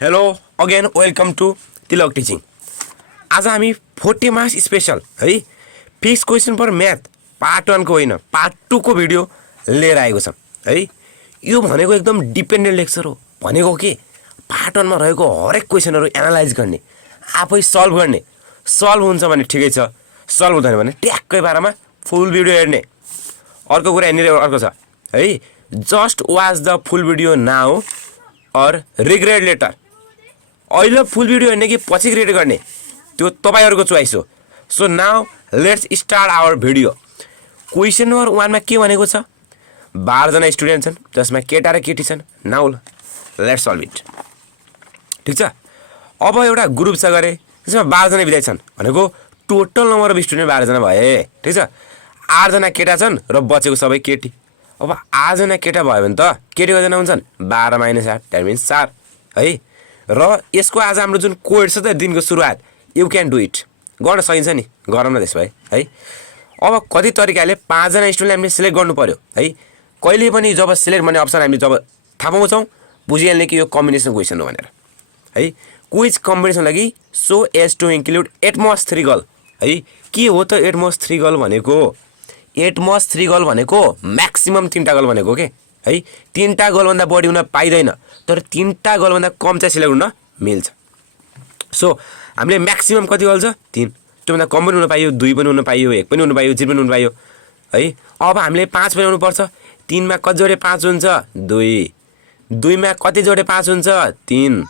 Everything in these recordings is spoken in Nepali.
Hello again welcome to Tilak teaching. आज हामी 40 मार्क्स स्पेशल है fix question for math part 1 को होइन पार्ट 2 को भिडियो लिएर आएको छ है। यो भनेको एकदम डिपेन्डेन्ट लेक्चर हो। भनेको के पार्ट 1 मा रहेको हरेक क्वेसनहरु एनालाइज गर्ने, आफै सल्भ गर्ने। सल्भ हुन्छ भने ठिकै छ, सल्भ हुँदैन भने ट्याक्कै बारेमा फुल भिडियो हेर्ने। अर्को कुरा यहाँनिर अर्को छ है, just watch the full video now और रिग्रेट लेटर। अहिले फुल भिडियो हेर्ने कि पछि रिग्रेट गर्ने त्यो तपाईहरुको चोइस हो। So now let's start our video. Question number 1 मा के भनेको छ, 12 जना स्टुडेन्ट छन् जसमा केटा र केटी छन्। Now let's solve it. ठीक छ। अब एउटा ग्रुप छ गरे त्यसमा 12 जना विद्यार्थी छन् भनेको टोटल नम्बर अफ स्टुडेन्ट 12 जना भए। ठीक छ। 8 जना केटा छन् र बचेको सबै केटी। अब 8 जना केटा भयो भने त केटी कति जना हुन्छन्, 12 - 8 दैट मिन्स 4 है। र यसको आज हाम्रो जुन कोड छ त दिनको सुरुवात, यु क्यान डु इट, गर्न सकिन्छ नि, गरौँ न त्यसो भए है। अब कति तरिकाले 5 जना स्टुडेन्टलाई हामीले सिलेक्ट गर्नु पर्यो है। कहिले पनि जब सिलेक्ट भन्ने अप्सन हामी जब थाहा पाउँछौँ बुझिहाल्ने कि यो कम्बिनेसन क्वेसन हो भनेर है। क्विज कम्बिनेसन लागि so as to include at most 3 girl है। के हो त एटमोस्ट 3 गर्ल भनेको? एटमोस्ट 3 गर्ल भनेको म्याक्सिमम 3टा गर्ल भनेको के है। 3टा गर्लभन्दा बढी हुन पाइँदैन, तर 3टा गर्लभन्दा कम चाहिँ सिलेक्ट हुन मिल्छ। सो हामीले म्याक्सिमम कति गर्ल छ, 3। त्योभन्दा कम पनि हुन पाइयो, 2 पनि हुन पाइयो, 1 पनि हुन पाइयो, 0 पनि हुन पाइयो है। अब हामीले 5 पनि हुनुपर्छ। 3 मा कति जोडे 5 हुन्छ, 2। 2 मा कति जोडे 5 हुन्छ, 3।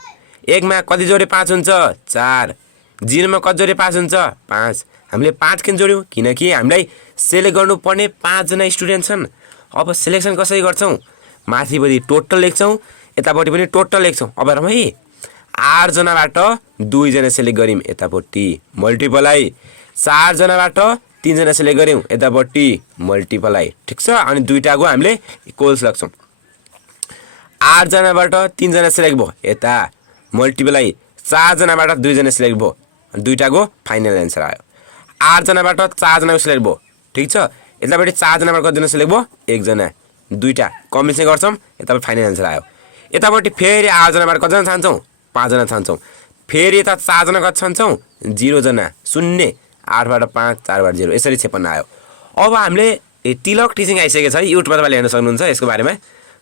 1 मा कति जोडे 5 हुन्छ, 4। 0 मा कति जोडे 5 हुन्छ, 5। हामीले 5 किन जोड्यौँ किनकि हामीलाई सेलेक्ट गर्नुपर्ने 5 जना स्टुडेन्ट छन्। अब सिलेक्सन कसरी गर्छौँ, माथिपट्टि टोटल लेख्छौँ, यतापट्टि पनि टोटल लेख्छौँ। अब हेरौँ है, 8 जनाबाट 2 जना सिलेक्ट गऱ्यौँ यतापट्टि मल्टिप्लाई, 4 जनाबाट 3 जना सिलेक्ट गऱ्यौँ यतापट्टि मल्टिप्लाई। ठिक छ। अनि दुईटाको हामीले इक्वल्स लाग्छौँ। 8 जनाबाट 3 जना सिलेक्ट भयो यता मल्टिप्लाई, 4 जनाबाट 2 जना सिलेक्ट भयो, दुईटाको फाइनल एन्सर आयो। 8 जनाबाट 4 जनाको सिलेक्ट भयो। ठिक छ। यतापट्टि 4 जनाबाट कतिजना सिलेक्ट भयो, 1 जना, दुईटा कम्बिनेसन गर्छौँ, यतापट्टि फाइनल एन्सर आयो। यतापट्टि फेरि 8 जनाबाट कतिजना छान्छौँ, 5 जना छान्छौँ। फेरि यता 4 जना कति छान्छौँ, 0 जना, 0। 8 बाट 5, 4 बाट 0, यसरी 56 आयो। अब हामीले तिलक टिचिङ आइसकेको छ, युट्युबमा तपाईँले हेर्न सक्नुहुन्छ यसको बारेमा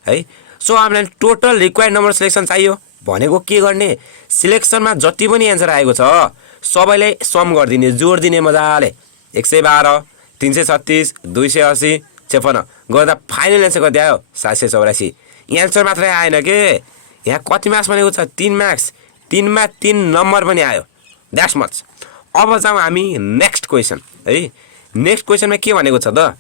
है। सो हामीलाई टोटल रिक्वायर्ड नम्बर सिलेक्सन चाहियो भनेको के गर्ने, सिलेक्सनमा जति पनि एन्सर आएको छ सबैलाई सम गरिदिने, जोड दिने मजाले। 112, 336, 280, 56 गर्दा फाइनल एन्सर कति आयो, 784। एन्सर मात्रै आएन के, यहाँ कति मार्क्स भनेको छ, 3 मार्क्स। 3 मा 3 नम्बर पनि आयो, द्याट्स मच। अब जाउँ हामी नेक्स्ट क्वेसन है। नेक्स्ट क्वेसनमा के भनेको छ त,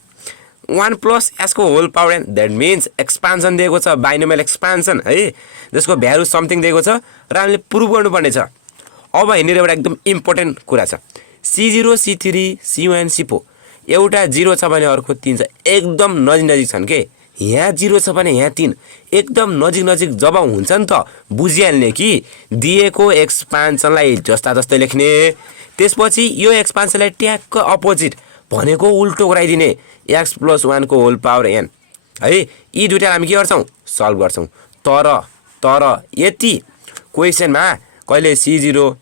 1 + s को whole power n, that means expansion दिएको छ, बाइनोमियल एक्सपान्सन है, जसको भ्यालु समथिङ दिएको छ र हामीले प्रुभ गर्नुपर्ने छ। अब यहाँनिर एउटा एकदम इम्पोर्टेन्ट कुरा छ, C0, C3, C1, C4 एउटा 0 छ भने अर्को 3 छ, एकदम नजिक नजिक छन् के। यहाँ 0 छ भने यहाँ 3 एकदम नजिक नजिक जब हुन्छ नि त बुझिहाल्ने कि दिएको एक्सपान्सनलाई जस्ता जस्तै लेख्ने, त्यसपछि यो एक्सपान्सनलाई ट्याक्क अपोजिट भनेको उल्टो गराइदिने, x + 1 को होल पावर n है। यी दुईटा हामी के गर्छौँ, सल्भ गर्छौँ। तर यति क्वेसनमा कहिले C0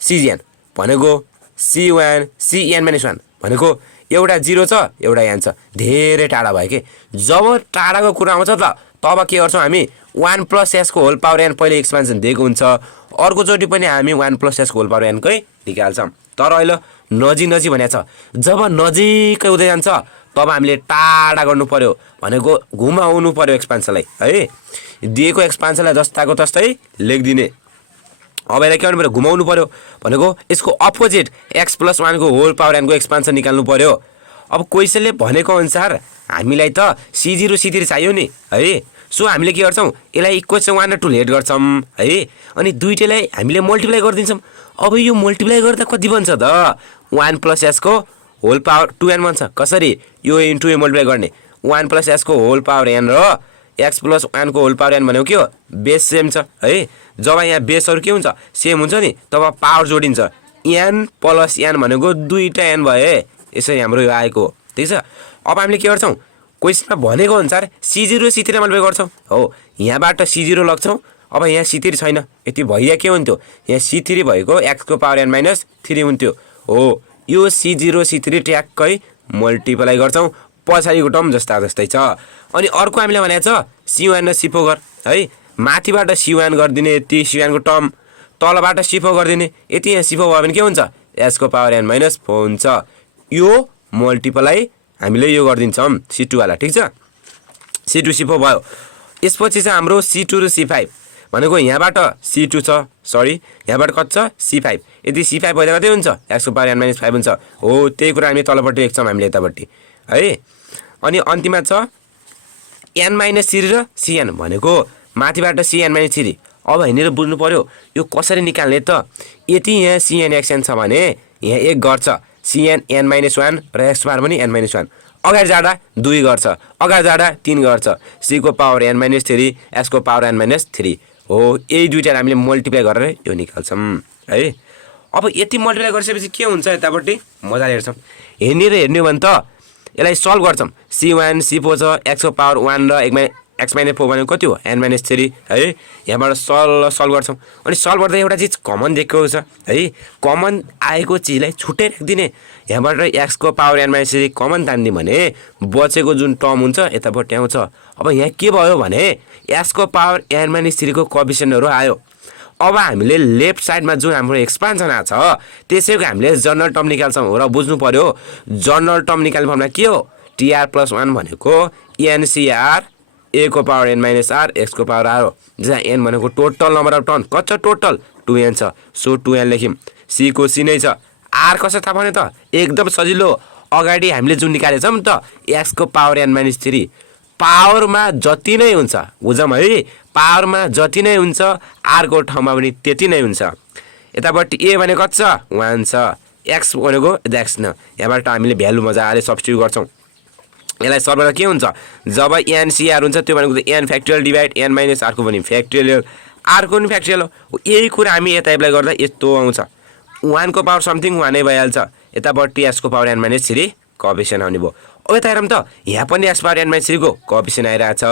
Cn भनेको C1 Cn-1 भनेको एउटा 0 छ एउटा n छ, धेरै टाढा भयो के। जब टाढाको कुरा आउँछ त तब के गर्छौँ हामी, 1 + s को होल पावर n पहिले एक्सपान्सन दिएको हुन्छ, अर्कोचोटि पनि हामी 1 + s को होल पावर n कै निकाल्छौँ। तर अहिले नजिक नजिक भनेको छ, जब नजिकै हुँदै जान्छ तब हामीले टाढा गर्नु पर्यो भनेको घुमाउनु पर्यो एक्सपान्सनलाई है। दिएको एक्सपान्सनलाई जस्ताको तस्तै लेखिदिने। अब यसलाई के गर्नु पर्यो, घुमाउनु पर्यो भनेको यसको अपोजिट x + 1 को होल पावर n को एक्सपान्सन निकाल्नु पर्यो। अब क्वेसनले भनेको अनुसार हामीलाई त C0 C3 चाहियो नि है। सो हामीले के गर्छौँ, यसलाई इक्वेसन 1 र 2 लेट गर्छौँ है, अनि दुईटैलाई हामीले मल्टिप्लाई गरिदिन्छौँ। अब यो मल्टिप्लाई गर्दा कति बन्छ त, 1 + s को होल पावर 2n बन्छ। कसरी, यो इन्टु यो मल्टिप्लाई गर्ने, 1 + s को होल पावर n र x + 1 को होल पावर n भनेको के हो, बेस सेम छ है। जब यहाँ बेसहरू के हुन्छ, सेम हुन्छ नि, तब पावर जोडिन्छ, n + n भनेको दुईटा n भए, यसरी हाम्रो यो आएको। ठिक छ। अब हामीले के गर्छौँ, क्वेसनमा भनेको अनुसार C0 C3 मल्टिप्लाई गर्छौँ हो, यहाँबाट C0 लग्छौँ, अब यहाँ C3 छैन, यति भइदिया के हुन्थ्यो, यहाँ C3 भएको x को पावर n माइनस 3 हुन्थ्यो हो। यो C0 C3 ट्याक्कै मल्टिप्लाई गर्छौँ, पछाडिको टर्म जस्ता जस्तै छ। अनि अर्को हामीले भनेको छ C1 र C4 गर है, माथिबाट C1 गरिदिने यति C1 को टर्म, तलबाट C4 गरिदिने यति, यहाँ C4 भयो भने के हुन्छ s को पावर n माइनस 4 हुन्छ। यो मल्टिप्लाई हामीले यो गरिदिन्छौँ C2 वाला, ठिक छ। C2 C4 भयो। यसपछि चाहिँ हाम्रो C2 र C5 भनेको यहाँबाट C2 छ, सरी यहाँबाट कति छ C5, यदि C5 भइदा कति हुन्छ x को पावर n माइनस 5 हुन्छ हो। त्यही कुरा हामी तलपट्टि लेख्छौँ हामीले यतापट्टि है। अनि अन्तिममा छ n माइनस 3 र Cn भनेको माथिबाट Cn माइनस 3। अब यहाँनिर बुझ्नु पर्यो यो कसरी निकाल्ने त। यति यहाँ Cn xn छ भने यहाँ 1 गर्छ, Cn n माइनस 1 र x पावर पनि n माइनस 1, अगाडि जाँदा 2 गर्छ, अगाडि जाँदा 3 गर्छ, c को पावर n माइनस 3 s को पावर n माइनस 3 हो। यही दुईटा हामीले मल्टिप्लाई गरेर यो निकाल्छौँ है। अब यति मल्टिप्लाई गरिसकेपछि के हुन्छ यतापट्टि मजाले हेर्छौँ, हेर्ने र हेर्ने हो भने त यसलाई सल्भ गर्छौँ। C1 C4 छ, x को पावर 1 र x माइनस 4 भनेको कति हो n माइनस 3 है। यहाँबाट सल्भ गर्छौँ। अनि सल्भ गर्दा एउटा चिज कमन देखेको छ है, कमन आएको चिजलाई छुट्टै राखिदिने, यहाँबाट x को पावर n माइनस 3 कमन तान्ने भने बचेको जुन टर्म हुन्छ यतापट्टि आउँछ। अब यहाँ के भयो भने x को पावर n माइनस 3 को कोएफिसिएन्टहरु आयो। अब हामीले लेफ्ट साइडमा जुन हाम्रो एक्सपान्सन आछ त्यसैको हामीले जनरल टर्म निकाल्छौँ र बुझ्नु पर्यो जनरल टर्म निकाल्ने फर्मुला के हो, tr + 1 भनेको ncr a को power n minus r x को पावर r हो, जहाँ n भनेको टोटल नम्बर अफ टर्न कति छ टोटल 2n छ, सो 2n लेख्यौँ। c को c नै छ, r कसरी थाहा पाउने त एकदम सजिलो, अगाडि हामीले जुन निकालेछौँ नि त x को पावर n माइनस 3 पावरमा जति नै हुन्छ, बुझौँ है, पावरमा जति नै हुन्छ r को ठाउँमा पनि त्यति नै हुन्छ। यतापट्टि a भनेको कति छ 1 छ, x भनेको x न, यहाँबाट हामीले भ्यालु मजाले सब्स्टिट्युट गर्छौँ। यसलाई सल्भ गर्दा के हुन्छ, जब ncr हुन्छ त्यो भनेको n factorial divide n minus r को पनि फ्याक्टोरियल, r को पनि फ्याक्टोरियल हो। यही कुरा हामी यता एप्लाई गर्दा यस्तो आउँछ, 1 को पावर समथिङ 1 नै भइहाल्छ, यतापट्टि s को पावर n माइनस 3 कोएफिसिएन्ट आउने भयो। अब यता हेरौँ त यहाँ पनि x पावर n माइनस 3 को कोएफिसिएन्ट आइरहेछ,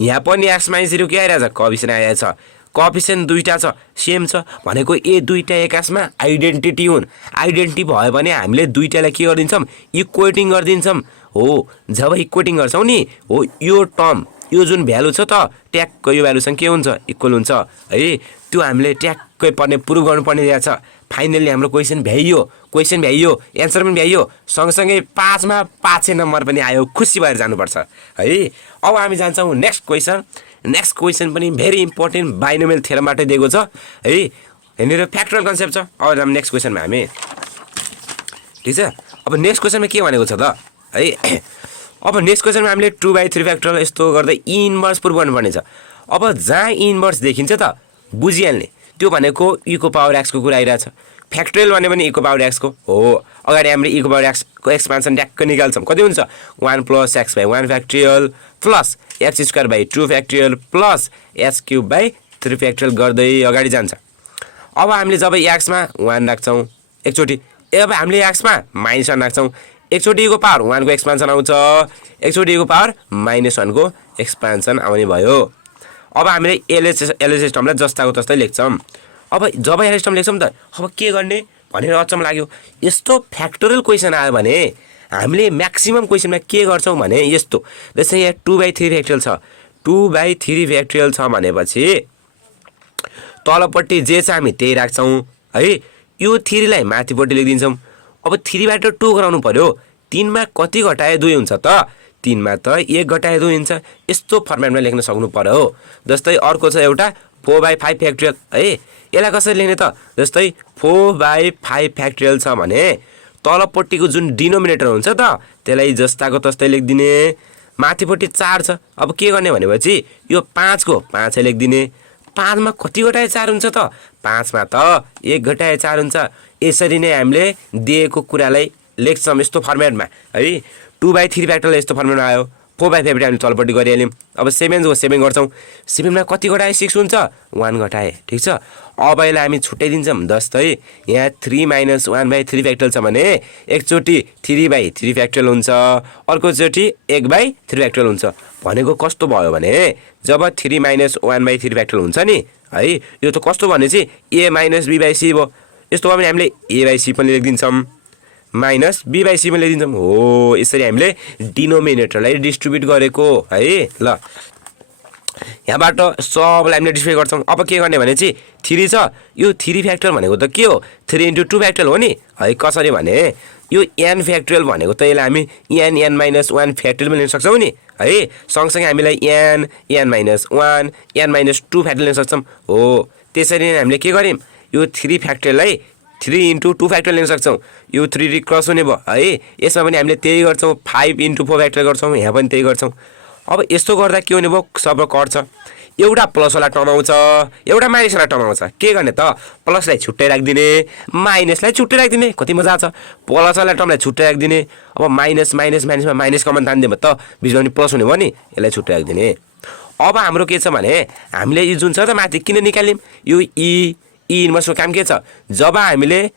यहाँ पनि x माइनस 0 के आइरहेछ कोएफिसिएन्ट आइरहेछ, कोएफिसिएन्ट दुईटा छ सेम छ भनेको ए दुईटा एकासमा आइडेन्टिटी हुन्। आइडेन्टिटी भयो भने हामीले दुईटालाई के गरिदिन्छौँ इक्वेटिङ गरिदिन्छौँ हो। जब इक्वेटिङ गर्छौँ नि हो यो टर्म यो जुन भ्यालु छ त ट्याक्कै यो भ्यालुसँग के हुन्छ इक्वल हुन्छ है, त्यो हामीले ट्याक्कै पर्ने प्रुभ गर्नुपर्ने रहेछ। फाइनली हाम्रो क्वेसन भ्याइयो, एन्सर पनि भ्याइयो, सँगसँगै 5 मा 5 नम्बर पनि आयो, खुसी भएर जानुपर्छ है। अब हामी जान्छौँ नेक्स्ट क्वेसन पनि भेरी इम्पोर्टेन्ट बाइनोमियल थ्योरमबाट दिएको छ है, यहाँनिर फ्याक्टोरियल कन्सेप्ट छ। अब हामी नेक्स्ट क्वेसनमा हामी ठिक छ। अब नेक्स्ट क्वेसनमा के भनेको छ त है, अब नेक्स्ट क्वेसनमा हामीले 2/3 फ्याक्टोरियल यस्तो गर्दै इन्भर्स प्रुभ गर्नुपर्ने छ। अब जहाँ इन्भर्स देखिन्छ त बुझिहाल्ने, त्यो भनेको e को पावर x को कुरा आइरहेछ, फ्याक्टोरियल भन्ने पनि e को पावर x को हो। अगाडि हामीले e को पावर x को एक्सपान्सन ट्याक्क निकाल्छौँ, कति हुन्छ 1 + x/1 factorial plus x² 2 factorial plus s³ 3 factorial गर्दै अगाडि जान्छ। अब हामीले जब x मा 1 राख्छौँ एकचोटि, अब हामीले x मा -1 राख्छौँ एकचोटि, e को पावर 1 को एक्सपान्सन आउँछ, एकचोटि e को पावर -1 को एक्सपान्सन आउने भयो। अब हामीले एलएचएस टर्मलाई जस्ताको तस्तै लेख्छौँ। अब जब एलएचएस टर्म लेख्छौँ त अब के गर्ने भनेर अचम्म लाग्यो, यस्तो फ्याक्टोरियल क्वेसन आयो भने हामीले म्याक्सिमम क्वेसनमा के गर्छौँ भने यस्तो, जस्तै यहाँ 2/3 फ्याक्टोरियल छ, 2/3 फ्याक्टोरियल छ भनेपछि तलपट्टि जे छ हामी त्यही राख्छौँ है, यो 3 लाई माथिपट्टि लेखिदिन्छौँ। अब 3 बाट 2 गराउनु पर्यो, 3 मा कति घटाए 2 हुन्छ त 3 मा त 1 घटाए 2 हुन्छ, यस्तो फर्मेटमा लेख्न सक्नु पर्यो। जस्तै अर्को छ एउटा 4/5 फ्याक्टोरियल है, यसलाई कसरी लेख्ने त, जस्तै 4/5 फ्याक्टोरियल छ भने तलपट्टिको जुन डिनोमिनेटर हुन्छ त त्यसलाई जस्ताको तस्तै लेखिदिने, माथिपट्टि 4 छ, अब के गर्ने भनेपछि यो 5 को 5 लेखिदिने, 5 मा कति घटाए 4 हुन्छ त 5 मा त 1 घटाए 4 हुन्छ। यसरी नै हामीले दिएको कुरालाई लेख्छौँ यस्तो फर्मेटमा है। 2/3 फ्याक्टोरियल यस्तो फर्मेटमा आयो, 4/5 हामीले तलपट्टि गरिहाल्यौँ। अब 7 गर्छौँ। 7मा कति घटाए 6 हुन्छ 1 घटाए ठिक छ। अब यसलाई हामी छुट्याइदिन्छौँ जस्तै यहाँ 3 - 1/3 फ्याक्टोरियल छ भने एकचोटि 3/3 फ्याक्टोरियल हुन्छ, अर्कोचोटि 1/3 फ्याक्टोरियल हुन्छ। भनेको कस्तो भयो भने जब 3 - 1/3 फ्याक्टोरियल हुन्छ नि है, यो त कस्तो भने चाहिँ a - b/c भयो। यस्तो भयो भने हामीले a/c पनि लेखिदिन्छौँ माइनस b/c पनि लेखिदिन्छौँ। हो यसरी हामीले डिनोमिनेटरलाई डिस्ट्रिब्युट गरेको है। ल यहाँबाट सबलाई हामीले डिस्प्ले गर्छौँ। अब के गर्ने भने चाहिँ 3 छ, यो 3 फ्याक्टोरियल भनेको त के हो 3 × 2 फ्याक्टोरियल हो नि है। कसरी भने यो n फ्याक्टोरियल भनेको त यसलाई हामी n - 1 फ्याक्टोरियल पनि लिन सक्छौँ नि है। सँगसँगै हामीलाई n - 1 n - 2 फ्याक्टोरियल लिन सक्छौँ। हो त्यसरी नै हामीले के गर्यौँ यो 3 फ्याक्टोरियललाई 3 × 2 फ्याक्टोरियल लिन सक्छौँ। यो 3 क्रस हुने भयो है। यसमा पनि हामीले त्यही गर्छौँ 5 × 4 फ्याक्टोरियल गर्छौँ, यहाँ पनि त्यही गर्छौँ। अब यस्तो गर्दा के हुने भयो सब कट्छ, एउटा प्लसवाला टर्म आउँछ एउटा माइनसवाला टर्म आउँछ। के गर्ने त प्लसलाई छुट्टै राखिदिने माइनसलाई छुट्टै राखिदिने, कति मजा आछ। प्लसवाला टर्मलाई छुट्टै राखिदिने, अब माइनसमा माइनस कमन तानिदियो त बिचमा पनि प्लस हुने भयो नि, यसलाई छुट्टै राखिदिने। अब हाम्रो के छ भने हामीले यो जुन छ त माथि किन निकाल्यौँ यो ई इन्भर्सको काम के छ, जब हामीले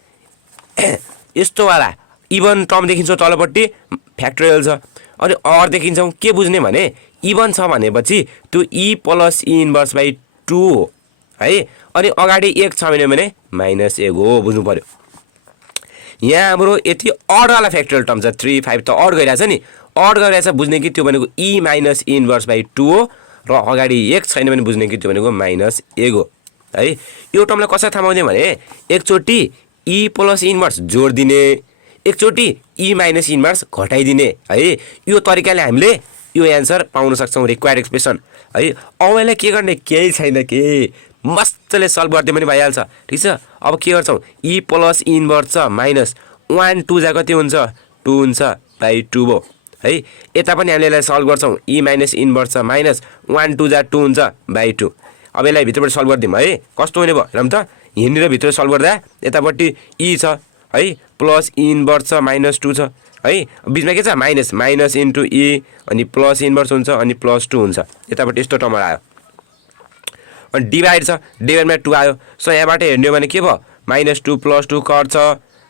यस्तोवाला इभन टर्म देखिन्छौँ तलपट्टि फ्याक्टोरियल छ अनि अर देखिन्छौँ के बुझ्ने भने इभन छ भनेपछि त्यो ई प्लस ई इन्भर्स/2 हो है। अनि अगाडि 1 छ भने -1 हो बुझ्नु पर्यो। यहाँ हाम्रो यति अडवाला फ्याक्टोरियल टर्म छ 3 5 त अड गइरहेछ नि, अड गइरहेछ बुझ्ने कि त्यो भनेको ई - ई इन्भर्स/2 हो र अगाडि 1 छैन भने बुझ्ने कि त्यो भनेको -1 हो है। यो टर्मलाई कसरी थाहा पाउने भने एकचोटि ई प्लस इन्भर्स जोड दिने, एकचोटि ई माइनस इन्भर्स घटाइदिने है। यो तरिकाले हामीले यो एन्सर पाउन सक्छौँ रिक्वायर्ड एक्सप्रेसन है। अब यसलाई के गर्ने केही छैन के मस्तले सल्भ गरिदियो पनि भइहाल्छ ठिक छ। अब के गर्छौँ ई प्लस इन्भर्स छ माइनस 1 2 जा कति हुन्छ 2 हुन्छ /2 भयो है। यता पनि हामीले यसलाई सल्भ गर्छौँ ई माइनस इन्भर्स छ माइनस 1 2 जा 2 हुन्छ /2। अब यसलाई भित्रबाट सल्भ गरिदिउँ है, कस्तो हुने भयो हेरौँ त। यहाँनिर भित्र सल्भ गर्दा यतापट्टि ई छ है प्लस इन्भर्स छ -2 छ है, बिचमा के छ माइनस इन्टु ई अनि प्लस इन्भर्स हुन्छ अनि +2 हुन्छ। यतापट्टि यस्तो टर्म आयो अनि डिभाइड छ, डिभाइडमा 2 आयो। सो यहाँबाट हेर्ने हो भने के भयो -2 +2 कट छ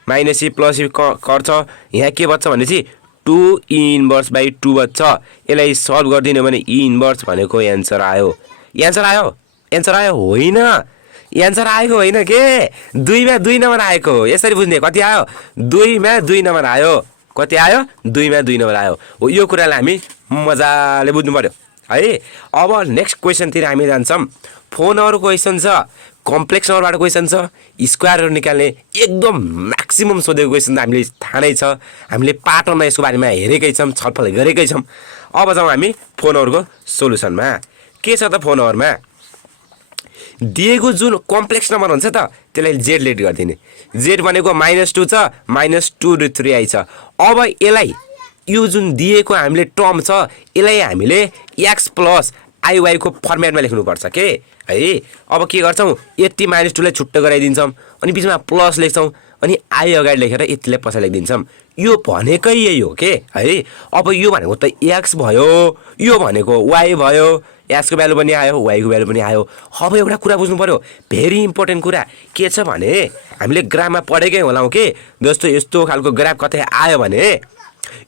-e + e कट छ। यहाँ के बच्छ भने चाहिँ 2 इन्भर्स/2 बच्छ। यसलाई सल्भ गरिदिने हो भने ई इन्भर्स भनेको एन्सर आयो। एन्सर आयो होइन, एन्सर आएको होइन के 2मा 2 नम्बर आएको हो। यसरी बुझ्ने कति आयो 2मा 2 नम्बर आयो, कति आयो 2मा 2 नम्बर आयो हो। यो कुरालाई हामी मजाले बुझ्नु पर्यो है। अब नेक्स्ट क्वेसनतिर हामी जान्छौँ। 4 नम्बरको क्वेसन छ, कम्प्लेक्स नम्बरबाट क्वेसन छ, स्क्वायरहरू निकाल्ने एकदम म्याक्सिमम सोधेको क्वेसन त हामीले थाहा नै छ, हामीले पार्ट 1मा यसको बारेमा हेरेकै छौँ छलफल गरेकै छौँ। अब जाउँ हामी 4 नम्बरको सोलुसनमा। के छ त 4 नम्बरमा दिएको जुन कम्प्लेक्स नम्बर हुन्छ त त्यसलाई जेड लेट गरिदिने। जेड भनेको -2 छ -2√3i छ। अब यसलाई यो जुन दिएको हामीले टर्म छ यसलाई हामीले x + iy को फर्मेटमा लेख्नुपर्छ के है। अब के गर्छौँ यति -2 लाई छुट्टै गराइदिन्छौँ अनि बिचमा प्लस लेख्छौँ अनि आई अगाडि लेखेर यतिलाई पछाडि लेखिदिन्छौँ। यो भनेकै यही हो के है। अब यो भनेको त x भयो, यो भनेको y भयो, x को भ्यालु पनि आयो y को भ्यालु पनि आयो। अब एउटा कुरा बुझ्नु पर्यो भेरी इम्पोर्टेन्ट कुरा के छ भने हामीले ग्राफमा पढेकै होलाौँ के जस्तो यस्तो खालको ग्राफ कतै आयो भने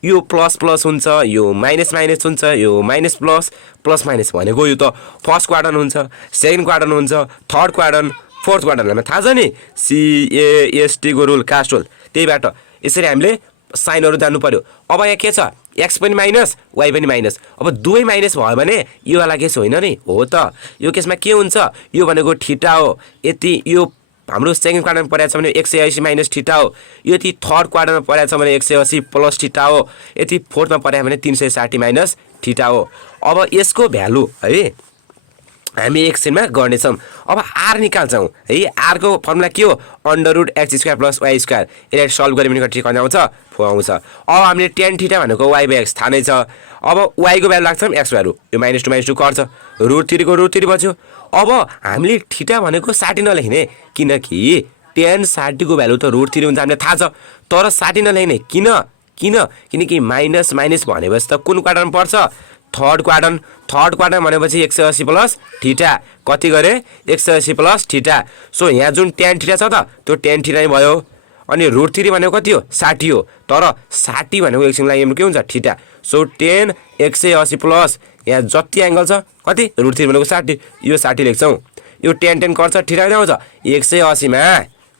यो प्लस प्लस हुन्छ, यो माइनस माइनस हुन्छ, यो माइनस प्लस प्लस माइनस भनेको यो त फर्स्ट क्वाड्रन्ट हुन्छ, सेकेन्ड क्वाड्रन्ट हुन्छ, थर्ड क्वाड्रन्ट, फोर्थ क्वाड्रन्ट हामीलाई थाहा छ नि CAST को रुल कास्ट रुल। त्यहीबाट यसरी हामीले साइनहरू जान्नु पर्यो। अब यहाँ के छ x पनि माइनस y पनि माइनस। अब दुवै माइनस भयो भने यो वाला केस होइन नि हो त। यो केसमा के हुन्छ यो भनेको थीटा हो, यति यो हाम्रो सेकेन्ड क्वाड्रन्टमा परेको छ भने 180 - थीटा हो, यति थर्ड क्वाड्रन्टमा परेको छ भने 180 + थीटा हो, यति फोर्थमा परेको भने 360 - थीटा हो। अब यसको भ्यालु है हामी एकछिनमा गर्नेछौँ। अब आर निकाल्छौँ है। आरको फर्मुला के हो √x² + y²। यसलाई सल्भ गऱ्यो भने कति कति आउँछ 4 आउँछ। अब हामीले tan थीटा भनेको y/x थाहा नै छ। अब y को भ्यालु लाग्छौँ x भ्यालु यो -2 कट्छ √3 को √3 बच्यो। अब हामीले थीटा भनेको 60 नलेख्ने किनकि tan 60 को भ्यालु त √3 हुन्छ हामीलाई थाहा छ, तर 60 नलेख्ने किनकि माइनस माइनस भनेपछि त कुन क्वाड्रन्ट पर्छ थर्ड क्वाड्रन्ट भनेपछि 180 प्लस थीटा कति गरे 180 प्लस थीटा। सो यहाँ जुन tan थीटा छ त त्यो tan थीटा नै भयो। अनि √3 भनेको कति हो 60 हो, तर 60 भनेको एकछिनको लागि के हुन्छ थीटा। सो tan 180 प्लस यहाँ जति एंगल छ कति √3 भनेको 60, यो 60 लेख्छौं। यो tan कट्छ थीटा कति आउँछ 180 मा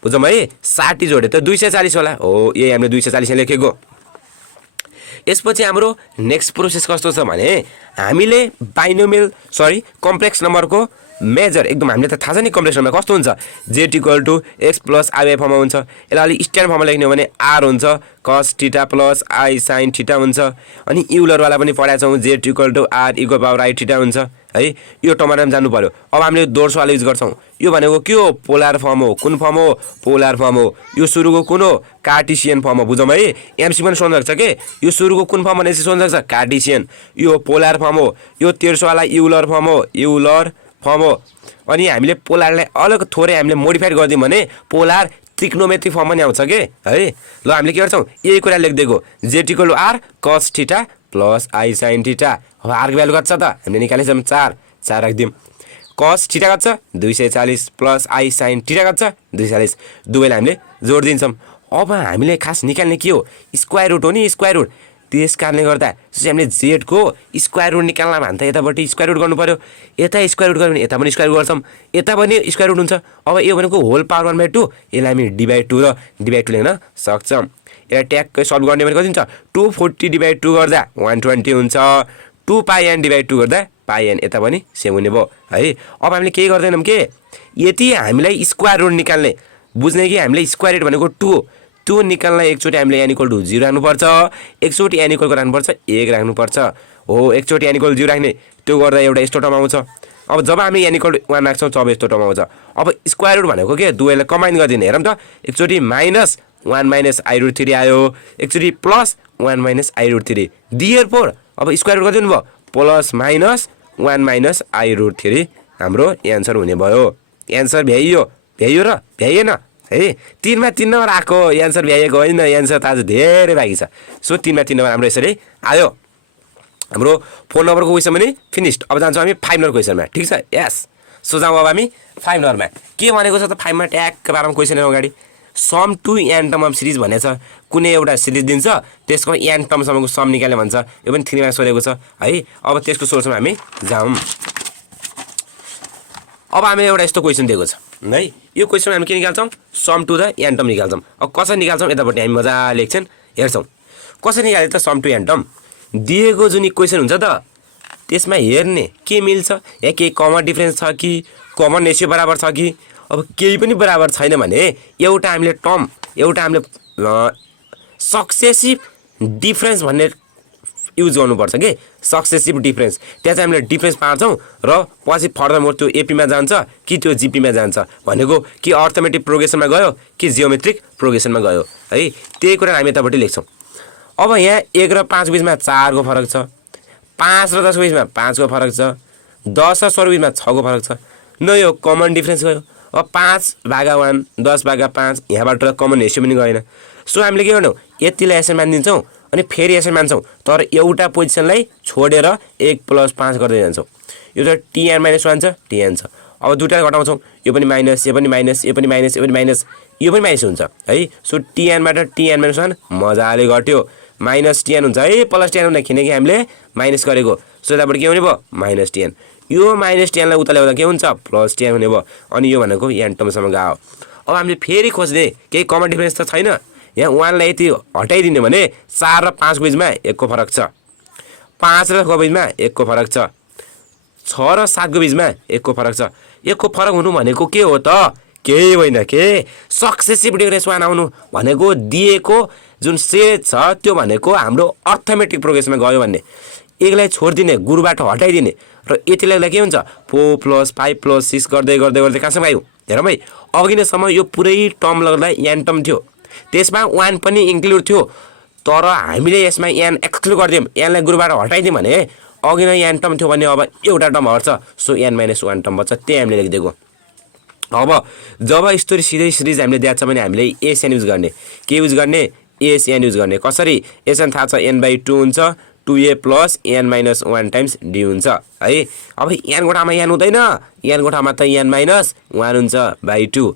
बुझौँ है 60 जोडे त 240 होला हो, यही हामीले 240 लेखेको। यसपछि हाम्रो नेक्स्ट प्रोसेस कस्तो छ भने हामीले कम्प्लेक्स नम्बरको मेजर एकदम हामीले त थाहा छ नि कम्प्लेक्स नम्बर कस्तो हुन्छ z = x + i फर्ममा हुन्छ। यसलाई अलि स्ट्यान्डर्ड फर्ममा लेख्ने हो भने r हुन्छ cos theta + i sin theta हुन्छ। अनि युलर वाला पनि पढाएको छौं z = r e⁻i थीटा हुन्छ है। यो टर्ममा जानु पर्यो। अब हामीले दोर्सो वाला युज गर्छौं। यो भनेको के हो पोलर फर्म हो। कुन फर्म हो पोलर फर्म हो। यो सुरुको कुन हो कार्टेशियन फर्म हो बुझौँ है। एमसी पनि सोध्न सक्छ के यो सुरुको कुन फर्म भनेपछि सोध्न सक्छ कार्टेशियन। यो पोलर फर्म हो। यो तेर्सो वाला युलर फर्म हो। अनि हामीले पोलरलाई अलग थोरै हामीले मोडिफाइड गर्दियौं भने पोलर ट्रिग्नोमेट्रिक फर्म पनि आउँछ के है। ल हामीले के गर्छौं यही कुरा लेख्दिएको z = r cos theta + i sin theta. अब r को भ्यालु कति छ त हामीले निकालेछौं 4 राख्दियौं। cos थीटा कति छ 240 + i sin थीटा कति छ 240, दुवैलाई हामीले जोड दिन्छौं। अब हामीले खास निकाल्ने के हो स्क्वायर रुट हो नि स्क्वायर रुट। त्यस कारणले गर्दा हामीले z को स्क्वायर रुट निकाल्न भने त यतापट्टि स्क्वायर रुट गर्नु पर्यो। यता स्क्वायर रुट गर्यो भने यता पनि स्क्वायर रुट गर्छौं, यता पनि स्क्वायर रुट हुन्छ। अब यो भनेको होल पावर 1/2, यसलाई हामी /2 र /2 लेख्न सक्छौं। यसलाई ट्याक्कै सल्भ गर्ने भने कति हुन्छ 240/2 गर्दा 120 हुन्छ, 2πn /2 गर्दा πn, यता पनि सेम हुने भयो है। अब हामीले के गर्दैनौं के यति हामीलाई स्क्वायर रुट निकाल्ने बुझ्ने कि हामीले स्क्वायर रुट भनेको 2 त्यो निकाल्न एकचोटी हामीले n = 0 राख्नुपर्छ, एकचोटी n = राख्नुपर्छ 1 राख्नुपर्छ हो। एकचोटी n = 0 राख्ने त्यो गर्दा एउटा यस्तो टर्म आउँछ। अब जब हामी n = 1 राख्छौं तब यस्तो टर्म आउँछ। अब स्क्वायर रुट भनेको के दुवैलाई कम्बाइन गरिदिने हेरौँ त। एकचोटी -1 - i√3 आयो, एकचोटी +1 - i√3 therefore अब स्क्वायर रुट गरिदिनु भयो +-1 - i√3 हाम्रो एन्सर हुने भयो। एन्सर भ्याइयो र भ्याइएन है। 3 मा 3 नम्बर आएको एन्सर भ्याइएको होइन, एन्सर त आज धेरै बाँकी छ। सो 3 मा 3 नम्बर हाम्रो यसरी आयो। हाम्रो 4 नम्बरको क्वेशन पनि फिनिश्ड। अब जान्छौँ हामी 5 नम्बर क्वेशनमा ठीक छ यस। सो जाउँ अब हामी 5 नम्बरमा के भनेको छ त 5 मा ट्याक्क बारमा क्वेशन अगाडि sum to n term of series भनेछ। कुनै एउटा सिरिज दिन्छ त्यसको n टर्मसम्मको सम निकाल्ने भन्छ। यो पनि 3 मा सोधेको छ है। अब त्यसको सोल्युसनमा हामी जाउँ। अब हामीले एउटा यस्तो क्वेशन दिएको छ है। यो क्वेशनमा हामी के निकाल्छौं sum to the n term निकाल्छौं। अब कसरी निकाल्छौं यतापट्टि हामी मजा लेख्छौं हेर्छौं कसरी निकाले त सम टु n टर्म। दिएको जुन इक्वेसन हुन्छ त त्यसमा हेर्ने के मिल्छ या के कमन डिफरेन्स छ कि कमन रेशियो बराबर छ कि। अब केही पनि बराबर छैन भने एउटा हामीले टर्म एउटा हामीले सक्सेसिभ डिफरेन्स भन्ने युज गर्नुपर्छ के सक्सेसिभ डिफरेन्स। त्यहाँ चाहिँ हामीले डिफरेन्स पार्छौं र पछि फर्दर मोर त्यो एपी मा जान्छ कि त्यो जीपी मा जान्छ भनेको कि अर्थमेटिक प्रोग्रेसनमा गयो कि जियोमेट्रिक प्रोग्रेसनमा गयो है। त्यही कुरा हामी यतापट्टि लेख्छौं। अब यहाँ 1 र 5 बीचमा 4 को फरक छ, 5 र 10 बीचमा 5 को फरक छ, 10 र 16 बीचमा 6 को फरक छ। न यो कमन डिफरेन्स गयो। अब 5/1 10/5 यहाँबाट कमन रेशियो पनि गएन। सो हामीले के गर्छौं यतिलाई यसरी मानिदिन्छौं अनि फेरि यसरी मान्छौं तर एउटा पोजिसनलाई छोडेर 1 + 5 गर्दै जान्छौं। यो त tn - 1 छ tn छ। अब दुईटा घटाउँछौं यो पनि माइनस यो पनि माइनस यो पनि माइनस यो पनि माइनस यो पनि माइनस हुन्छ है। सो tn बाट tn - 1 मजाले घट्यो -tn हुन्छ है +tn हुँदा किनकि हामीले माइनस गरेको। सो यताबाट के हुने भयो -tn। यो -tn लाई उता ल्याउँदा के हुन्छ +tn हुने भयो। अनि यो भनेको n टर्मसम्म गयो। अब हामीले फेरि खोज्ने केही कमन डिफरेन्स त छैन। यहाँ 1 लाई यति हटाइदिने भने 4 र 5 को बीचमा 1 को फरक छ, 5 र 6 को बीचमा 1 को फरक छ, 6 र 7 को बीचमा 1 को फरक छ। 1 को फरक हुनु भनेको के हो त केही होइन के सक्सेसिभ डिफरेन्स 1 आउनु भनेको दिएको जुन सेट छ त्यो भनेको हाम्रो अर्थमेटिक प्रोग्रेसमा गयो भन्ने। एकलाई छोड्दिने गुरुबाट हटाइदिने र यतिलाई के हुन्छ 4 + 5 + 6 गर्दै गर्दै गर्दै कहाँसम्म आयो हेरौँ है। अघिसम्म यो पुरै टर्म गर्दा n टर्म थियो त्यसमा 1 पनि इन्क्लुड थियो तर हामीले यसमा n एक्सक्लुड गर्दियौं n लाई गुरुबाट हटाइदियौं भने अघि नै n टर्म थियो भने अब एउटा टर्म हट्छ। सो n - 1 टर्म बच्छ त्यही हामीले लेखिदिएको। अब जब यस्तो सिधै सिरिज हामीले दिएको छ भने हामीले एसएन युज गर्ने के युज गर्ने एसएन युज गर्ने। कसरी एसएन थाहा छ n/2 हुन्छ 2a plus n minus 1 times d हुन्छ है। अब n को ठाउँमा n हुँदैन, n को ठाउँमा त n माइनस 1 हुन्छ बाई 2।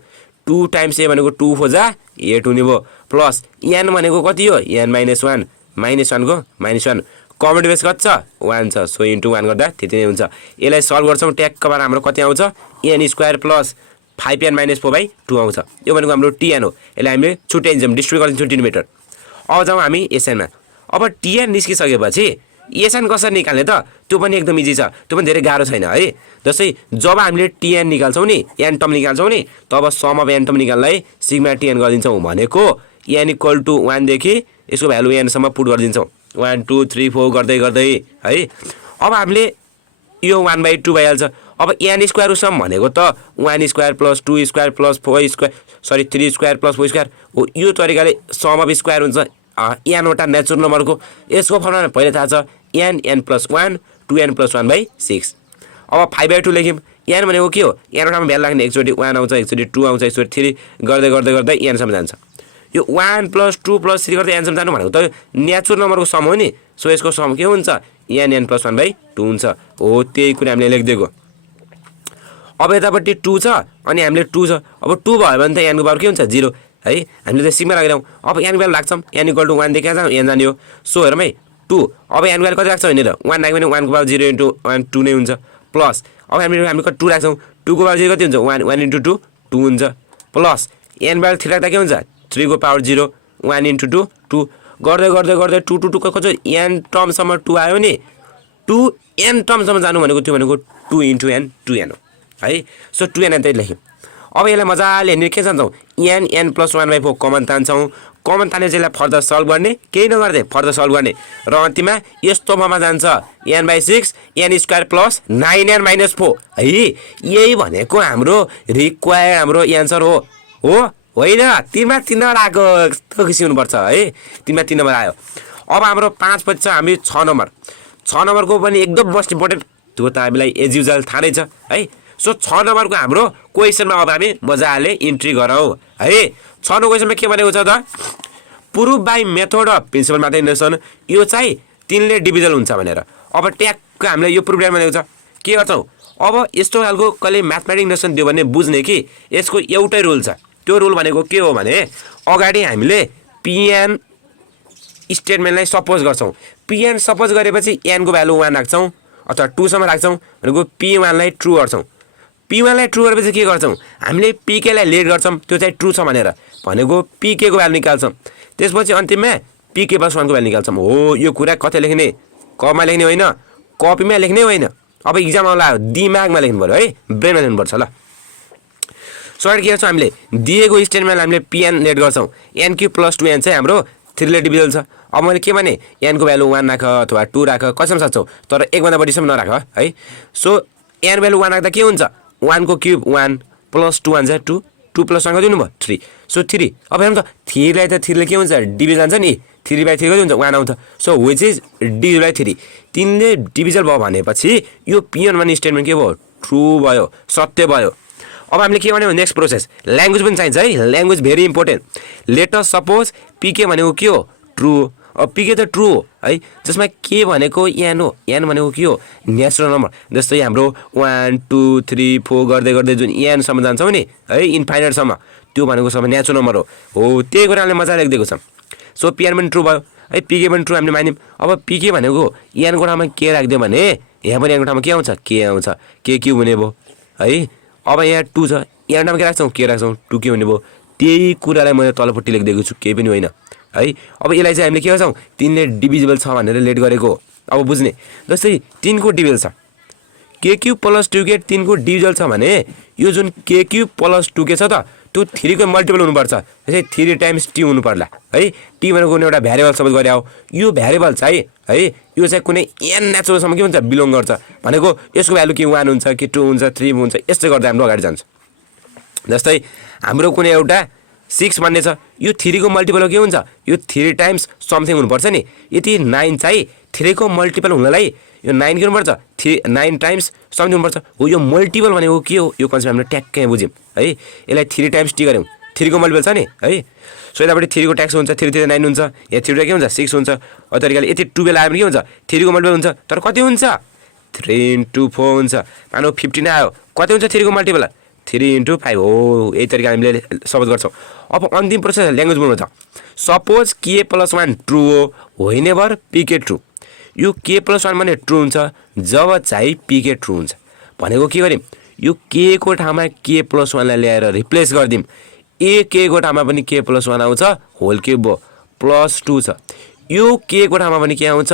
2 टाइम्स a भनेको 2 फोजा 8 हुने भयो प्लस n भनेको कति हो n माइनस 1 माइनस 1 को माइनस 1 कमन बेस कति छ 1 छ। सो इन्टु 1 गर्दा त्यति नै हुन्छ। यसलाई सल्भ गर्छौँ ट्याक्कबाट हाम्रो कति आउँछ n square plus 5n minus 4 by 2 आउँछ। यो भनेको हाम्रो tn हो। यसलाई हामीले छुट्याइन्छौँ डिस्ट्रिब्युट गरिदिन्छौँ डिनोमिनेटर। अब जाउँ हामी एसएनमा। अब tn निस्किसकेपछि एसएन कसरी निकाल्ने त त्यो पनि एकदम इजी छ, त्यो पनि धेरै गाह्रो छैन है। जस्तै जब हामीले tn निकाल्छौँ नि n टर्म निकाल्छौँ नि तब सम अफ n टर्म निकाल्नलाई सिग्मा tn गरिदिन्छौँ भनेको n इक्वल टु 1 देखि यसको भ्यालु n सम्म पुट गरिदिन्छौँ 1 2 3 4 गर्दै गर्दै है। अब हामीले यो 1/2 भइहाल्छ। अब n स्क्वायर सम भनेको त 1 square plus 2 square plus 4 square sorry 3 square plus 4 square हो। यो तरिकाले सम अफ स्क्वायर हुन्छ n वटा नेचुरल नम्बरको। यसको फर्मुला पहिले थाहा छ n प्लस 1 2n प्लस 1/6। अब 5/2 लेख्यौँ। n भनेको के हो n वटामा भ्यालु लाग्ने एकचोटि 1 आउँछ एकचोटि 2 आउँछ एकचोटि 3 गर्दै गर्दै गर्दै n सम्म जान्छ। यो 1 प्लस 2 प्लस 3 गर्दै n सम्म जानु भनेको त नेचुरल नम्बरको सम हो नि। सो यसको सम के हुन्छ n प्लस 1/2 हुन्छ। हो त्यही कुरा हामीले लेखिदिएको। अब यतापट्टि 2 छ अनि हामीले 2 छ। अब 2 भयो भने त n को पावर के हुन्छ 0 है। हामीले त सिग्मा लगाइरहँ। अब n को भ्यालु लाग्छौँ n इक्वल टु 1 देखि कहाँ जाउँ n जाने हो। सो हेरौँ है 2 अब n को भ्यालु कति राख्छौँ भनेर 1 राख्यो भने 1 को पावर 0 इन्टु 1 2 नै हुन्छ प्लस अब हामी 2 राख्छौँ 2 को पावर 0 कति हुन्छ 1 इन्टु 2 2 हुन्छ प्लस n भ्यालु 3 राख्दा के हुन्छ 3 को पावर 0 1 इन्टु 2 2 गर्दै गर्दै गर्दै 2 2 2 को कति n टर्मसम्म 2 आयो नि 2 n टर्मसम्म जानु भनेको त्यो भनेको 2 इन्टु n 2n हो है। सो 2n त्यही लेख्यौँ। अब यसलाई मजाले हेर्ने के जान्छौँ n प्लस 1/4 कमन तान्छौँ। कमन तानेर यसलाई फर्दर सल्भ गर्ने केही नगर्दै फर्दर सल्भ गर्ने र अन्तिममा यस्तो फर्ममा जान्छ n/6 n square plus 9n minus 4 है। यही भनेको हाम्रो रिक्वायर्ड हाम्रो एन्सर हो होइन। 3 मा 3 नम्बर आएको यस्तो खुसी हुनुपर्छ है। 3 मा 3 नम्बर आयो। अब हाम्रो 5 पछि छ हामी 6 नम्बर। 6 नम्बरको पनि एकदम मोस्ट इम्पोर्टेन्ट त्यो त हामीलाई एज युजुअल थाहा नै छ है। सो 6 नम्बरको हाम्रो क्वेसनमा अब हामी मजाले इन्ट्री गरौँ है। 6 नम्बर क्वेसनमा के भनेको छ त prove by method of principle mathematics यो चाहिँ 3 ले डिभिजन हुन्छ भनेर। अब ट्याक्क हामीले यो प्रुभ भनेको छ के गर्छौँ अब यस्तो खालको कहिले म्याथमेटिक्स नोसन दियो भने बुझ्ने कि यसको एउटै रुल छ। त्यो रुल भनेको के हो भने अगाडि हामीले pn स्टेटमेन्टलाई सपोज गर्छौँ। pn सपोज गरेपछि n को भ्यालु 1 राख्छौँ अथवा 2 सम्म राख्छौँ भनेको p1 लाई ट्रु गर्छौँ। p1 लाई ट्रु गरेपछि के गर्छौँ हामीले pk लाई लेट गर्छौँ त्यो चाहिँ ट्रु छ भनेको pk को भ्यालु निकाल्छौँ। त्यसपछि अन्तिममा pk प्लस 1 को भ्यालु निकाल्छौँ। हो यो कुरा कतै लेख्ने कमा लेख्ने होइन कपीमा लेख्ने होइन। अब इक्जाम आउला दिमागमा लेख्नु पर्यो है ब्रेनमा लेख्नुपर्छ ल। सर्ट के गर्छौँ हामीले दिएको स्टेटमेन्टलाई हामीले pn लेट गर्छौँ n³ प्लस 2n चाहिँ हाम्रो 3 ले डिभिजन छ। अब मैले के भने n को भ्यालु 1 राख अथवा 2 राख कसम सक्छौ तर 1 भन्दा बढीसम्म नराख है। सो n भ्यालु 1 राख्दा के हुन्छ 1 को क्युब 1 प्लस 2 हुन्छ 2 2 प्लस 1 कति हुनु भयो 3। सो 3 अब हेर्नु त 3 लाई त 3 ले के हुन्छ डिभिजन छ नि 3/3 कति हुन्छ 1 आउँछ। सो व्हिच इज d/3 3 ले डिभिजन भयो भनेपछि यो pn भन्ने स्टेटमेन्ट के भयो ट्रु भयो सत्य भयो। अब हामीले के भन्यो नेक्स्ट प्रोसेस ल्याङ्ग्वेज पनि चाहिन्छ है। Language very important. Let us suppose pk भनेको के हो ट्रु। अब pk त ट्रु हो है जसमा के भनेको n हो n भनेको के हो नेचुरल नम्बर। जस्तै हाम्रो 1 2 3 4 गर्दै गर्दै जुन n सम्म जान्छौँ नि है इन्फाइनाइट सम्म त्यो भनेको सबै नेचुरल नम्बर हो त्यही कुरा हामीले मजा लेखिदिएको छ। सो pn पनि ट्रु भयो है pk पनि ट्रु हामीले मान्यौँ। अब pk भनेको n को ठाउँमा के राखिदियो भने यहाँ पनि n को ठाउँमा के आउँछ के आउँछ के क्युब हुने भयो है। अब यहाँ 2 छ यहाँ ठाउँमा के राख्छौँ के राख्छौँ 2 के हुने भयो। त्यही कुरालाई मैले तलपट्टि लेखिदिएको छु केही पनि होइन है। अब यसलाई चाहिँ हामीले के गर्छौँ 3 ले डिभिजिबल छ भनेर लेट गरेको। अब बुझ्ने जस्तै 3 को डिभिजल छ k³ प्लस 2k 3 को डिभिजल छ भने यो जुन k³ प्लस 2k छ त त्यो 3 को मल्टिपल हुनुपर्छ। जस्तै 3 टाइम्स t हुनु पर्ला है। t भनेको कुनै एउटा भ्यारिएबल सपोज गरे हो यो भ्यारिएबल चाहिँ है यो चाहिँ कुनै n नेचुरलसम्म के हुन्छ बिलोङ गर्छ भनेको यसको भ्यालु कि 1 हुन्छ कि 2 हुन्छ 3 हुन्छ यस्तै गर्दा हाम्रो अगाडि जान्छ। जस्तै हाम्रो कुनै एउटा 6 भन्ने छ यो 3 को मल्टिपल के हुन्छ यो 3 टाइम्स समथिङ हुनुपर्छ नि। यदि 9 चाहिँ 3 को मल्टिपल हुनलाई यो 9 के हुनुपर्छ 9 टाइम्स समथिङ हुनुपर्छ। हो यो मल्टिपल भनेको के हो यो कन्सेप्ट हामीले ट्याक्कै बुझ्यौँ है। यसलाई 3 टाइम्स t गर्यौँ 3 को मल्टिपल छ नि है सो यतापट्टि 3 को ट्याक्स हुन्छ 3 3 9 हुन्छ या 3 के हुन्छ 6 हुन्छ अ तरिकाले यति 12 आयो भने के हुन्छ 3 को मल्टिपल हुन्छ तर कति हुन्छ 3 * 4 हुन्छ मानौ 15 आयो कति हुन्छ 3 को मल्टिपल 3 * 5 हो यही तरिकाले हामीले सपोज गर्छौं अब अन्तिम प्रोसेस ल्याङ्ग्वेज बोल्नु छ सपोज k + 1 ट्रु हो व्हेनेभर pk ट्रु यो k + 1 भने ट्रु हुन्छ जब चाहिँ pk ट्रु हुन्छ भनेको के गर्यौं यो k को ठाउँमा k + 1 लाई ल्याएर रिप्लेस गर्दिम a k को ठाउँमा पनि k + 1 आउँछ होल क्युब भयो +2 छ यो k को ठाउँमा पनि के आउँछ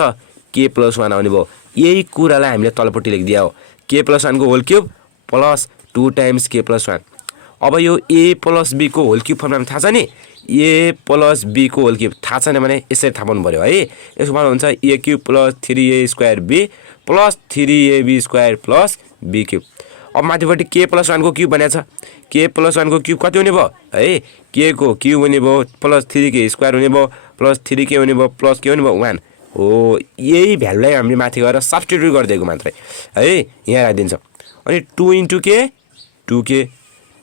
k + 1 आउने भयो यही कुरालाई हामीले तलपट्टि लेखिदिया हो k + 1 को होल क्युब +2 टाइम्स k + 1 अब यो a + b को होल क्युब फर्मुला थाहा छ नि a + b को होल क्युब थाहा छैन भने यसरी थाहा पाउनु पर्यो है यसको फर्मुला हुन्छ a cube + 3a² b + 3ab² + b cube अब माथिपट्टि k + 1 को क्युब भनेको छ k + 1 को क्युब कति हुने भयो है k को क्युब हुने भयो +3k² हुने भयो +3k हुने भयो +k हुने भयो 1 हो यही भ्यालुलाई हामीले माथि गएर सब्स्टिट्युट गरिदिएको मात्रै है यहाँ राखिदिन्छौँ अनि 2 * k 2k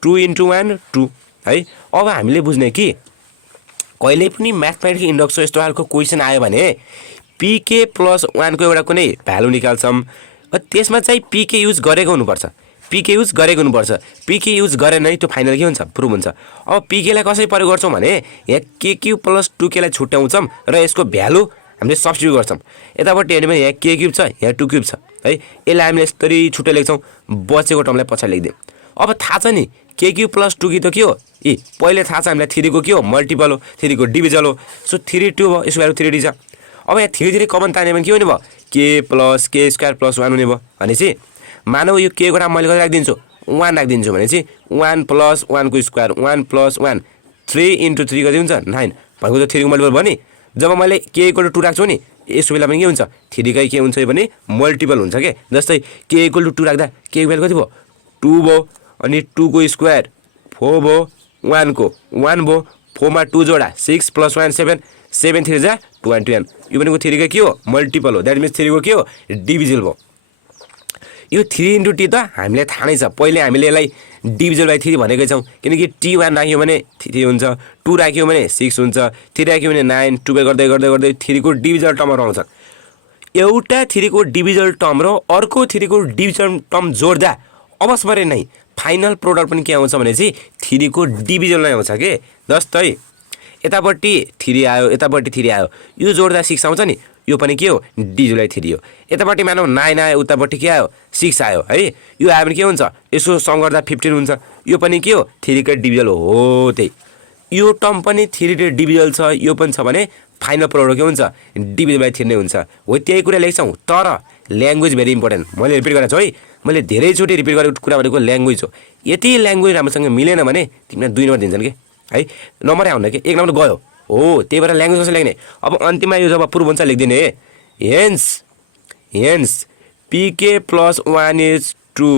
2 * 1 2 है अब हामीले बुझ्ने कि कहिले पनि म्याथमेटिकल इन्डेक्सको यस्तो खालको क्वेशन आयो भने pk + 1 को एउटा कुनै भ्यालु निकाल्छौँ त्यसमा चाहिँ pk युज गरेको हुनुपर्छ pk युज गरेको हुनुपर्छ pk युज गरेन है त्यो फाइनल के हुन्छ प्रुभ हुन्छ अब pk लाई कसरी प्रयोग गर्छौँ भने यहाँ k³ + 2k लाई छुट्याउँछौँ र यसको भ्यालु हामीले सब्स्टिट्युट गर्छौँ यतापट्टि हेर्ने भने यहाँ k³ छ यहाँ 2³ छ है यसलाई हामीले यसरी छुट्टै लेख्छौँ बचेको टर्मलाई पछाडि लेख्दियौँ अब थाहा छ नि k³ + 2k त के हो पहिले थाहा छ हामीलाई 3 को के हो मल्टिपल हो 3 को डिभिजन हो सो 3 2 भयो यसको भ्यालु 3d छ अब यहाँ 3 कमन तान्यो भने के हुने भयो k + k² + 1 हुने भयो भनेपछि मानौ यो k को ठाउँमा मैले कति राखिदिन्छु 1 राखिदिन्छु भनेपछि 1 + 1 को स्क्वायर 1 + 1 3 * 3 कति हुन्छ 9 भनेको त 3 को मल्टिपल भयो नि जब मैले k = 2 राख्छु नि यसो बेला पनि के हुन्छ 3 कै के हुन्छ भने मल्टिपल हुन्छ के जस्तै k = 2 राख्दा k को भ्यालु कति भयो 2 भयो अनि 2 को स्क्वायर 4 भयो 1 को 1 भयो 4 मा 2 जोडा 6 + 1 7 7 3 जा 21 यो भनेको 3 कै के हो मल्टिपल हो दैट मिन्स 3 को के हो डिभिजन भयो यो 3 * t त हामीले थाहा नै छ पहिले हामीले यसलाई डिभिजन बाइ 3 भनेकै छौं किनकि t1 राख्यो भने 3 हुन्छ 2 राख्यो भने 6 हुन्छ 3 राख्यो भने 9 12 गर्दै गर्दै गर्दै 3 को डिभिजन टर्महरु आउँछ एउटा 3 को डिभिजन टर्म र अर्को 3 को डिभिजन टर्म जोड्दा अवश्य नै फाइनल प्रोडक्ट पनि के आउँछ भने चाहिँ 3 को डिभिजन नै आउँछ के जस्तै यतापट्टि 3 आयो यतापट्टि 3 आयो यो जोड्दा 6 आउँछ नि यो पनि के हो डिभिजन 3 हो यतापट्टि मानौ 9 आयो उतापट्टि के आयो 6 आयो है यो आयो भने के हुन्छ यसो सम गर्दा 15 हुन्छ यो पनि के हो 3 कै डिभिजन हो त्यही यो टर्म पनि 3 कै डिभिजन छ यो पनि छ भने फाइनल प्रोडक्ट के हुन्छ डिभिजन बाइ 3 नै हुन्छ हो त्यही कुरा लेख्छौं तर ल्याङ्ग्वेज भेरी इम्पोर्टेन्ट मैले रिपिट गरेको छु है मैले धेरै चोटी रिपिट गरेको कुरा भनेको ल्याङ्ग्वेज हो यति ल्याङ्ग्वेज राम्रोसँग मिलेन भने तिमीलाई 2 नम्बर दिन्छन् के है नम्बरै आउन के 1 नम्बर गयो हो त्यही भएर ल्याङ्ग्वेज कसरी लेख्ने अब अन्तिममा यो जब प्रुभ हुन्छ लेख्दिने hence pk + 1 is true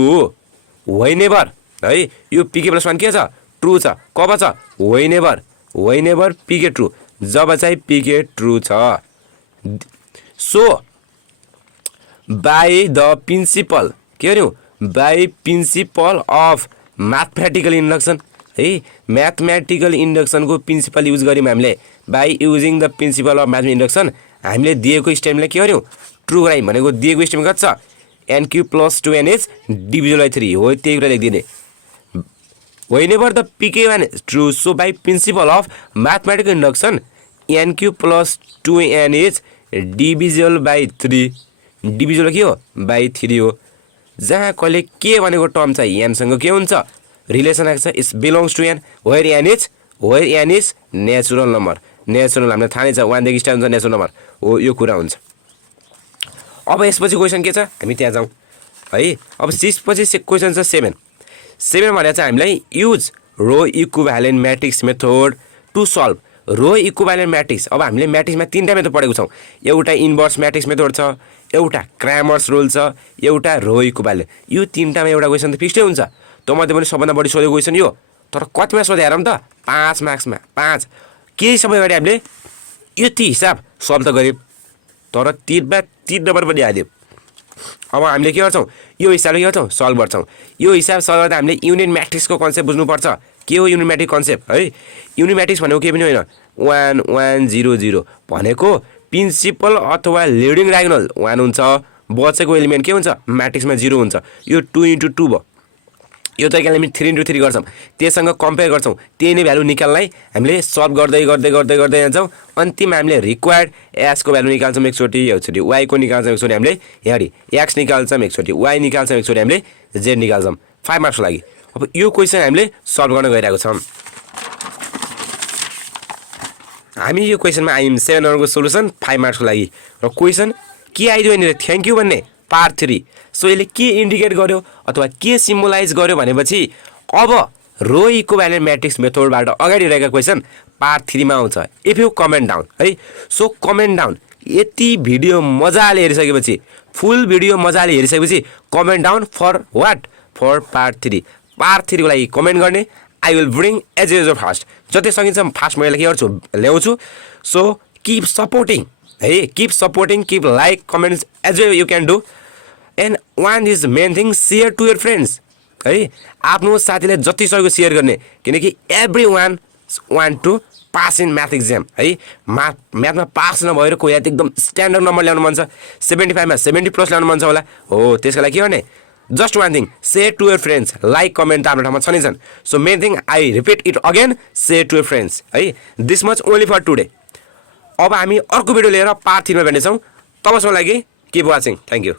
whenever है यो pk + 1 के छ ट्रु छ कब छ व्हेनेभर pk ट्रु जब चाहिँ pk ट्रु छ सो बाइ द प्रिन्सिपल के गर्नु by principle of mathematical induction है म्याथमेटिकल इन्डक्सन को प्रिन्सिपल युज गर्यौं हामीले by using the principle of mathematical induction हामीले दिएको स्टेटमेन्टले के गर्यौं ट्रु गरायौं भनेको दिएको स्टेटमेन्ट कति छ n³ + 2n is division by 3 हो त्यही कुरा लेख्दिने whenever the pk1 is true so by principle of mathematical induction n³ + 2n is divisible by 3 division के हो बाइ 3 हो जहाँ कहिले के भनेको टर्म चाहिँ n सँग के हुन्छ रिलेसन आएको छ it's belongs to n where n is natural number natural हामीले थाहा नै छ 1 देखि स्टार्ट हुन्छ नेचुरल नम्बर हो यो कुरा हुन्छ अब यसपछि क्वेशन के छ हामी त्यहाँ जाउँ है अब 6 पछि क्वेशन छ 7 भने चाहिँ हामीलाई use row equivalent matrix method to solve row equivalent matrix अब हामीले म्याट्रिक्समा तीनटा मेथड पढेको छौं एउटा इन्भर्स म्याट्रिक्स मेथड छ एउटा क्रैमर्स रुल छ एउटा रो इक्विभ्यालेन्ट यो तीनटामा एउटा क्वेशन त फिक्सै हुन्छ तँमध्ये पनि सबभन्दा बढी सोधेको क्वेशन यो तर कतिमा सोधे हेरौँ त 5 मार्क्समा 5 केही समय अगाडि हामीले यति हिसाब सल्भ त गर्यौं तर 3 नम्बर पनि आयो अब हामीले के गर्छौं यो हिसाबले के गर्छौं सल्भ गर्छौं यो हिसाब सल्भ गर्दा हामीले युनिट म्याट्रिक्सको कन्सेप्ट बुझ्नु पर्छ के हो युनिट कन्सेप्ट है युनिट म्याट्रिक्स भनेको केही पनि होइन 1 1 0 0 भनेको प्रिन्सिपल अथवा लिडिङ डायगोनल 1 हुन्छ बचेको एलिमेन्ट के हुन्छ म्याट्रिक्समा 0 हुन्छ यो 2 × 2 भयो यो तरिकाले हामी 3 × 3 गर्छौँ त्यससँग कम्पेयर गर्छौँ त्यही नै भ्यालु निकाल्नलाई हामीले सल्भ गर्दै गर्दै गर्दै गर्दै जान्छौँ अन्तिममा हामीले रिक्वायर्ड एसको भ्यालु निकाल्छौँ एकचोटि वाईको निकाल्छौँ एकचोटि हामीले यहाँनिर एक्स निकाल्छौँ एकचोटि वाई निकाल्छौँ एकचोटि हामीले जेड निकाल्छौँ 5 मार्क्सको लागि अब यो क्वेसन हामीले सल्भ गर्न गइरहेको छौँ हामी यो क्वेसनमा आइएम 7 नम्बरको सोलुसन 5 मार्क्सको लागि र क्वेसन के आइदियो यहाँनिर थ्याङ्क यू भन्ने पार्ट 3 सो यसले के इन्डिकेट गर्यो अथवा के सिम्बोलाइज गर्यो भनेपछि अब रो इक्विभ्यालेन्ट म्याट्रिक्स मेथडबाट अगाडि रहेका क्वेसन पार्ट 3 मा आउँछ इफ यु कमेन्ट डाउन है सो कमेन्ट डाउन यति भिडियो मजाले हेरिसकेपछि फुल भिडियो मजाले हेरिसकेपछि comment down for what for part 3 part 3 को लागि कमेन्ट गर्ने I will bring as usual fast जति सकिन्छ फास्ट मैले के गर्छु ल्याउँछु सो किप सपोर्टिङ है keep supporting keep like comments as you can do and one is main thing share to your friends है आफ्नो साथीले जति सक्यो सेयर गर्ने किनकि every one want to pass in math exam है म्याथमा पास नभएर कोही एकदम स्ट्यान्डर्ड नम्बर ल्याउनु मन छ 75 मा 70+ ल्याउनु मन छ होला हो त्यसको लागि के गर्ने just one thing share to your friends like comment त हाम्रो ठाउँमा छनै छन् so main thing I repeat it again share to your friends है this much only for today अब हामी अर्को भिडियो लिएर पार्ट 3 मा भेट्नेछौँ तबसम्म लागि किप वाचिङ थ्याङ्क यू